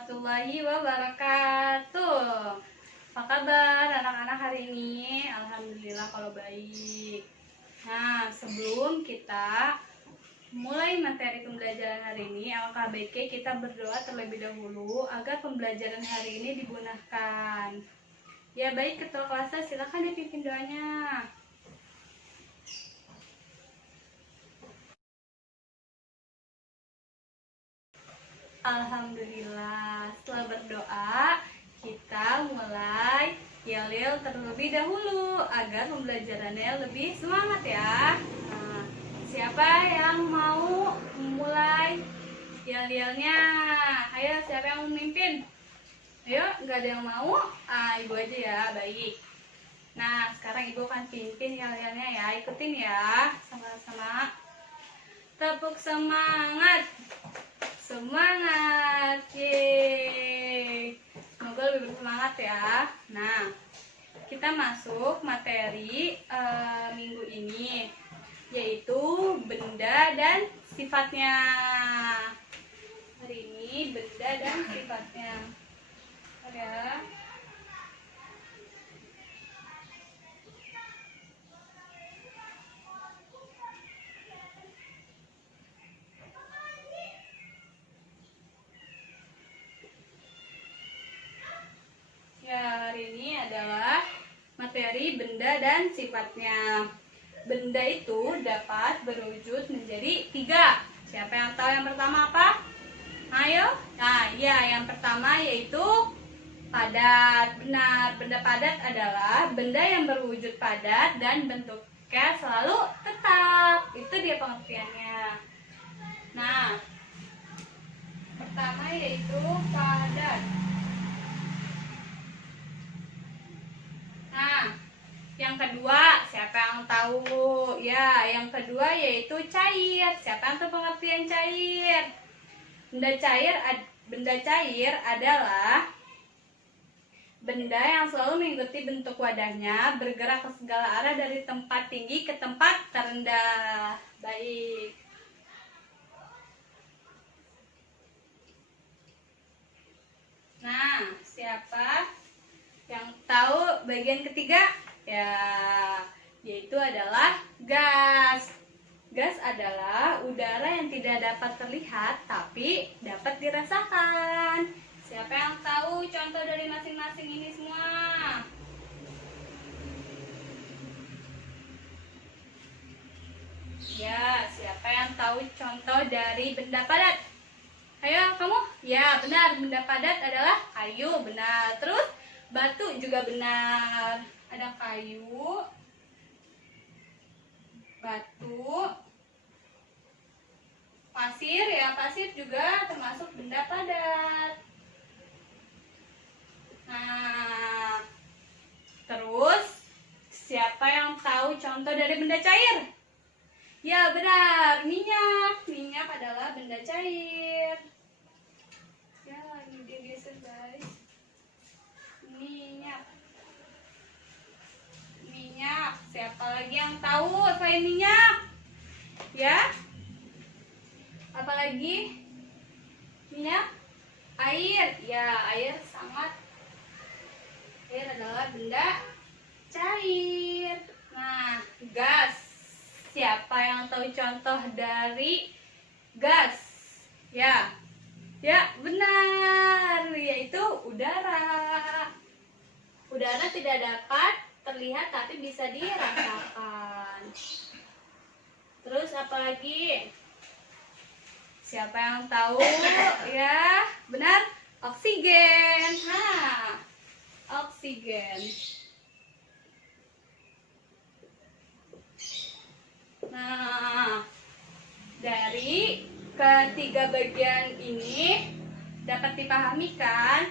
warahmatullahi wabarakatuh. Apa kabar anak-anak hari ini? Alhamdulillah kalau baik. Nah, sebelum kita mulai materi pembelajaran hari ini, alangkah baiknya kita berdoa terlebih dahulu agar pembelajaran hari ini dimudahkan. Ya baik, ketua kelasnya silakan dipimpin doanya. Alhamdulillah, setelah berdoa kita mulai yel-yel terlebih dahulu agar pembelajarannya lebih semangat ya. Nah, siapa yang mau memulai yel-yelnya? Ayo, siapa yang mau memimpin? Ayo, nggak ada yang mau? Ibu aja ya, baik. Nah, sekarang ibu akan pimpin yel-yelnya ya, ikutin ya, sama-sama. Tepuk semangat. Semangat, yeay. Semoga lebih bersemangat ya. Nah, kita masuk materi minggu ini, yaitu benda dan sifatnya. Hari ini benda dan sifatnya. Ya. Ya, hari ini adalah materi benda dan sifatnya. Benda itu dapat berwujud menjadi 3. Siapa yang tahu yang pertama apa? Ayo. Nah, ya, yang pertama yaitu padat. Benar, benda padat adalah benda yang berwujud padat dan bentuknya selalu tetap. Itu dia pengertiannya. Nah, pertama yaitu padat. Nah, yang kedua, siapa yang tahu? Ya, yang kedua yaitu cair. Siapa yang tahu pengertian cair? Benda cair adalah benda yang selalu mengikuti bentuk wadahnya, bergerak ke segala arah dari tempat tinggi ke tempat terendah. Baik. Nah, siapa yang tahu bagian ketiga? Ya, yaitu adalah gas. Gas adalah udara yang tidak dapat terlihat tapi dapat dirasakan. Siapa yang tahu contoh dari masing-masing ini semua? Ya, siapa yang tahu contoh dari benda padat? Ayo kamu? Ya, benar, benda padat adalah kayu, benar. Terus batu juga benar. Ada kayu, batu, pasir ya, pasir juga termasuk benda padat. Nah, terus siapa yang tahu contoh dari benda cair? Ya benar, minyak. Minyak adalah benda cair. Ya, ini dia geser guys. Minyak. Minyak. Siapa lagi yang tahu selain minyak? Ya? Apalagi? Minyak? Air. Ya, air sangat. Air adalah benda cair. Nah, gas. Siapa yang tahu contoh dari gas? Ya. Ya, benar. Yaitu udara. Udara tidak dapat terlihat tapi bisa dirasakan. Terus apa lagi? Siapa yang tahu? Ya, benar. Oksigen. Oksigen. Nah, dari ketiga bagian ini dapat dipahami kan?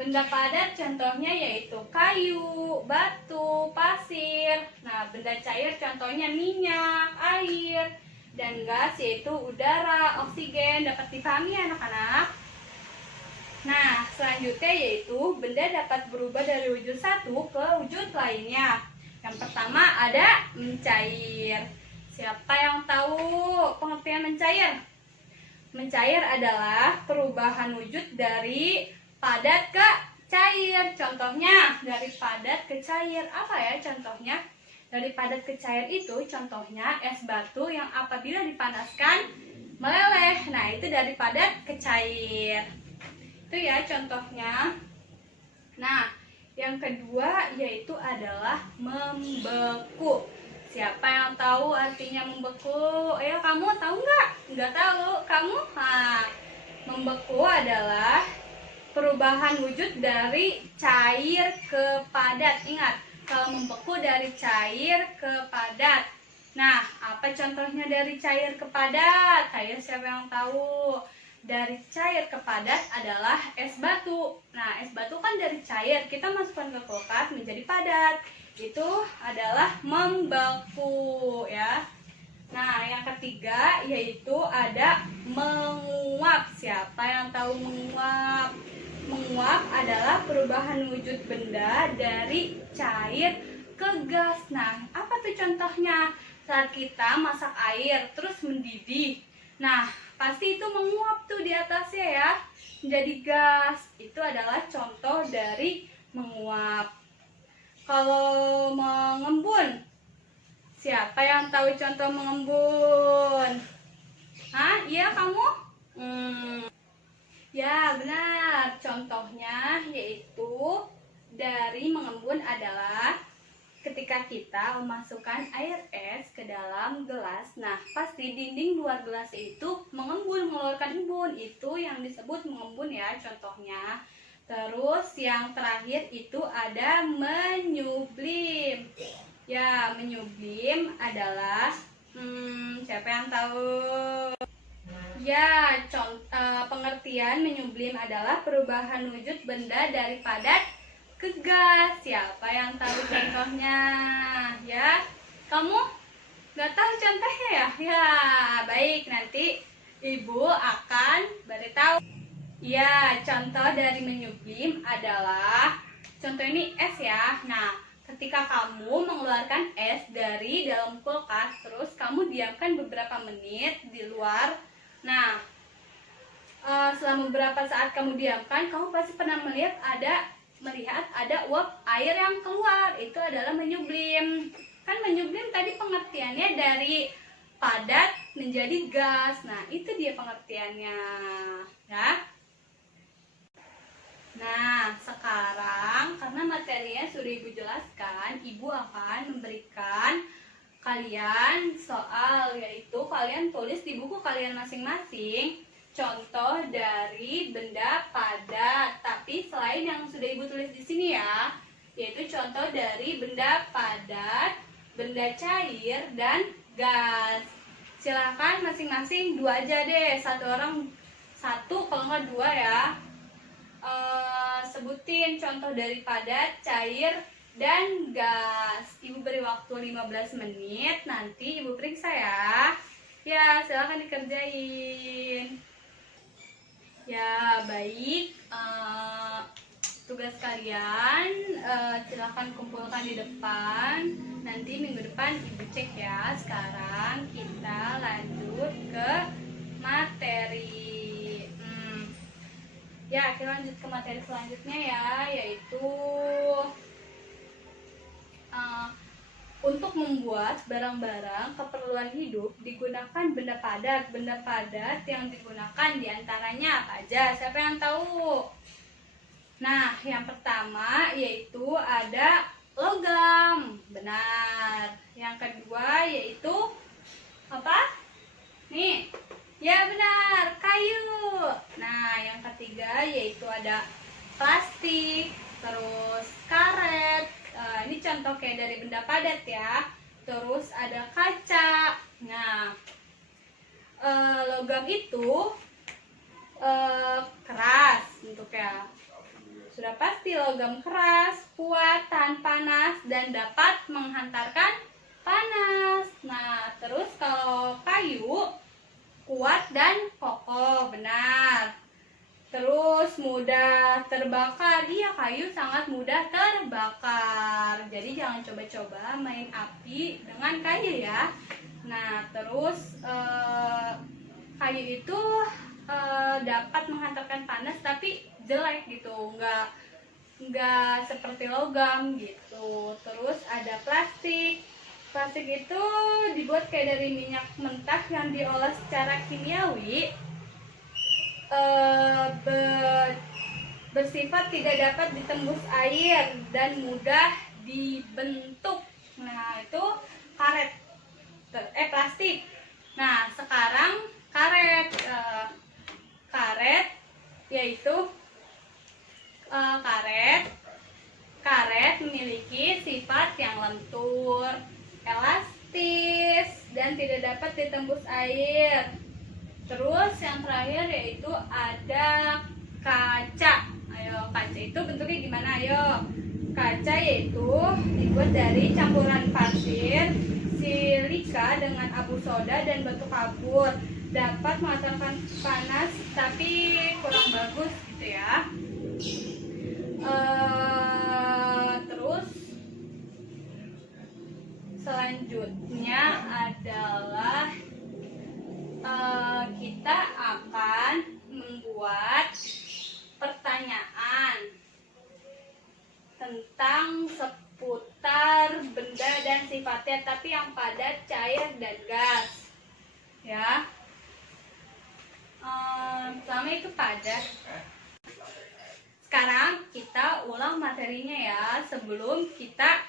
Benda padat contohnya yaitu kayu, batu, pasir. Nah, benda cair contohnya minyak, air, dan gas yaitu udara, oksigen. Dapat dipahami anak-anak? Nah, selanjutnya yaitu benda dapat berubah dari wujud satu ke wujud lainnya. Yang pertama ada mencair. Siapa yang tahu pengertian mencair? Mencair adalah perubahan wujud dari padat ke cair. Contohnya dari padat ke cair. Apa ya contohnya? Dari padat ke cair itu contohnya es batu yang apabila dipanaskan meleleh. Nah, itu dari padat ke cair. Itu ya contohnya. Nah, yang kedua yaitu adalah membeku. Siapa yang tahu artinya membeku? Ayo, kamu tahu nggak? Nggak tahu? Kamu? Nah, membeku adalah perubahan wujud dari cair ke padat. Ingat, kalau membeku dari cair ke padat. Nah, apa contohnya dari cair ke padat? Ayo, siapa yang tahu? Dari cair ke padat adalah es batu. Nah, es batu kan dari cair, kita masukkan ke kulkas menjadi padat. Itu adalah membeku ya. Nah, yang ketiga yaitu ada menguap. Siapa yang tahu menguap? Menguap adalah perubahan wujud benda dari cair ke gas. Nah, apa tuh contohnya? Saat kita masak air terus mendidih. Nah, pasti itu menguap tuh di atasnya ya, menjadi gas. Itu adalah contoh dari menguap. Kalau mengembun, siapa yang tahu contoh mengembun? Hah? Iya kamu? Ya benar. Contohnya yaitu dari mengembun adalah ketika kita memasukkan air es ke dalam gelas. Nah, pasti dinding luar gelas itu mengembun, mengeluarkan embun. Itu yang disebut mengembun ya contohnya. Terus yang terakhir itu ada menyublim. Ya, menyublim adalah siapa yang tahu? Ya, pengertian menyublim adalah perubahan wujud benda dari padat ke gas. Siapa yang tahu contohnya? Ya, kamu nggak tahu contohnya ya? Ya, baik, nanti ibu akan beritahu. Ya, contoh dari menyublim adalah, contoh ini es ya. Nah, ketika kamu mengeluarkan es dari dalam kulkas, terus kamu diamkan beberapa menit di luar. Nah, selama beberapa saat kamu diamkan, kamu pasti pernah melihat ada uap air yang keluar. Itu adalah menyublim. Kan menyublim tadi pengertiannya dari padat menjadi gas. Nah, itu dia pengertiannya ya. Nah, sekarang karena materinya sudah ibu jelaskan, ibu akan memberikan kalian soal, yaitu kalian tulis di buku kalian masing-masing contoh dari benda padat. Tapi selain yang sudah ibu tulis di sini ya, yaitu contoh dari benda padat, benda cair, dan gas. Silahkan masing-masing dua aja deh, satu orang satu, kalau nggak dua ya. Sebutin contoh dari padat, cair, dan gas. Ibu beri waktu 15 menit, nanti ibu periksa ya. Ya, silahkan dikerjain. Ya, baik. Tugas kalian silahkan kumpulkan di depan. Nanti minggu depan ibu cek ya. Sekarang kita lanjut ke materi. Ya, kita lanjut ke materi selanjutnya ya, yaitu untuk membuat barang-barang keperluan hidup digunakan benda padat. Benda padat yang digunakan diantaranya apa aja? Siapa yang tahu? Nah, yang pertama yaitu ada logam. Benar. Yang kedua yaitu apa? Nih. Ya benar, kayu. Nah, yang ketiga yaitu ada plastik, terus karet. Ini contoh kayak dari benda padat ya. Terus ada kaca. Nah, logam itu keras bentuknya. Sudah pasti logam keras, kuat, tahan panas, dan dapat menghantarkan panas. Nah, terus kalau kayu kuat dan kokoh, benar. Terus mudah terbakar. Iya, kayu sangat mudah terbakar. Jadi jangan coba-coba main api dengan kayu ya. Nah, terus kayu itu dapat menghantarkan panas tapi jelek gitu, nggak seperti logam gitu. Terus ada plastik. Plastik itu dibuat kayak dari minyak mentah yang diolah secara kimiawi, bersifat tidak dapat ditembus air dan mudah dibentuk. Nah, itu karet, plastik. Nah, sekarang karet, karet yaitu karet memiliki sifat yang lentur, elastis, dan tidak dapat ditembus air. Terus yang terakhir yaitu ada kaca. Ayo, kaca itu bentuknya gimana? Ayo. Kaca yaitu dibuat dari campuran pasir, silika dengan abu soda dan batu kapur. Dapat menghantarkan panas tapi kurang bagus gitu ya. Terus selanjutnya adalah kita akan membuat pertanyaan tentang seputar benda dan sifatnya, tapi yang padat, cair, dan gas ya. Pertama itu padat. Sekarang kita ulang materinya ya, sebelum kita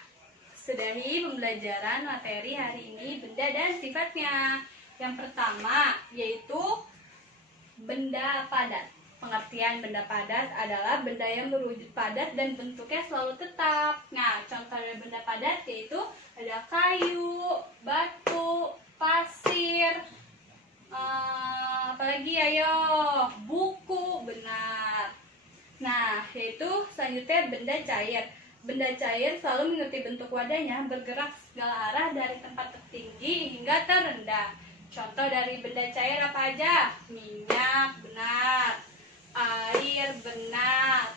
sudahi pembelajaran materi hari ini, benda dan sifatnya. Yang pertama yaitu benda padat. Pengertian benda padat adalah benda yang berwujud padat dan bentuknya selalu tetap. Nah, contoh dari benda padat yaitu ada kayu, batu, pasir, apalagi ayo, buku, benar. Nah, yaitu selanjutnya benda cair. Benda cair selalu mengikuti bentuk wadahnya, bergerak segala arah dari tempat tertinggi hingga terendah. Contoh dari benda cair apa aja? Minyak, benar. Air, benar.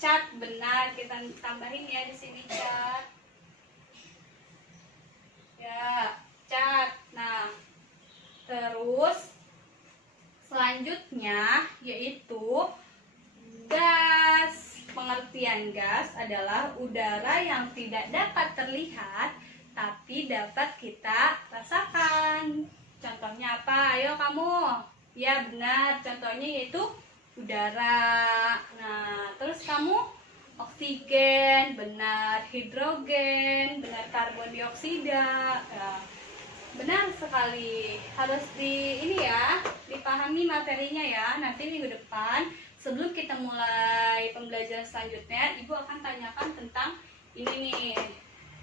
Cat, benar. Kita tambahin ya di sini cat. Ya, cat. Nah, terus selanjutnya yaitu gas. Pengertian gas adalah udara yang tidak dapat terlihat tapi dapat kita rasakan. Contohnya apa? Ayo kamu. Ya benar, contohnya yaitu udara. Nah, terus kamu oksigen, benar. Hidrogen, benar. Karbon dioksida. Ya, benar sekali. Harus ini ya, dipahami materinya ya. Nanti minggu depan sebelum kita mulai pembelajaran selanjutnya, Ibu akan tanyakan tentang ini nih,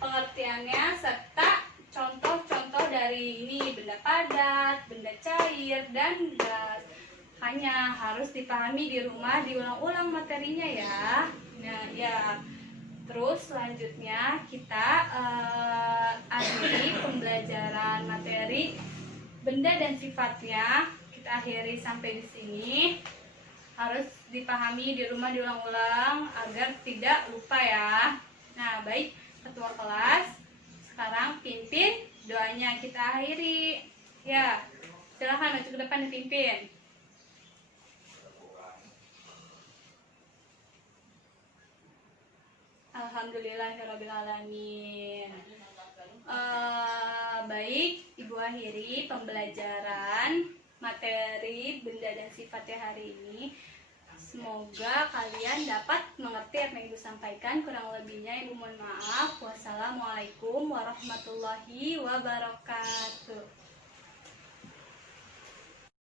pengertiannya serta contoh-contoh dari ini benda padat, benda cair, dan gas. Hanya harus dipahami di rumah, diulang-ulang materinya ya. Nah ya, terus selanjutnya kita akhiri pembelajaran materi benda dan sifatnya. Kita akhiri sampai di sini. Harus dipahami di rumah, diulang-ulang agar tidak lupa ya. Nah baik, ketua kelas, sekarang pimpin doanya kita akhiri. Ya, silahkan maju ke depan dipimpin. Alhamdulillahirrabbilalamin. Baik, Ibu akhiri pembelajaran materi benda dan sifatnya hari ini. Semoga kalian dapat mengerti apa yang Ibu sampaikan. Kurang lebihnya Ibu mohon maaf. Wassalamualaikum warahmatullahi wabarakatuh.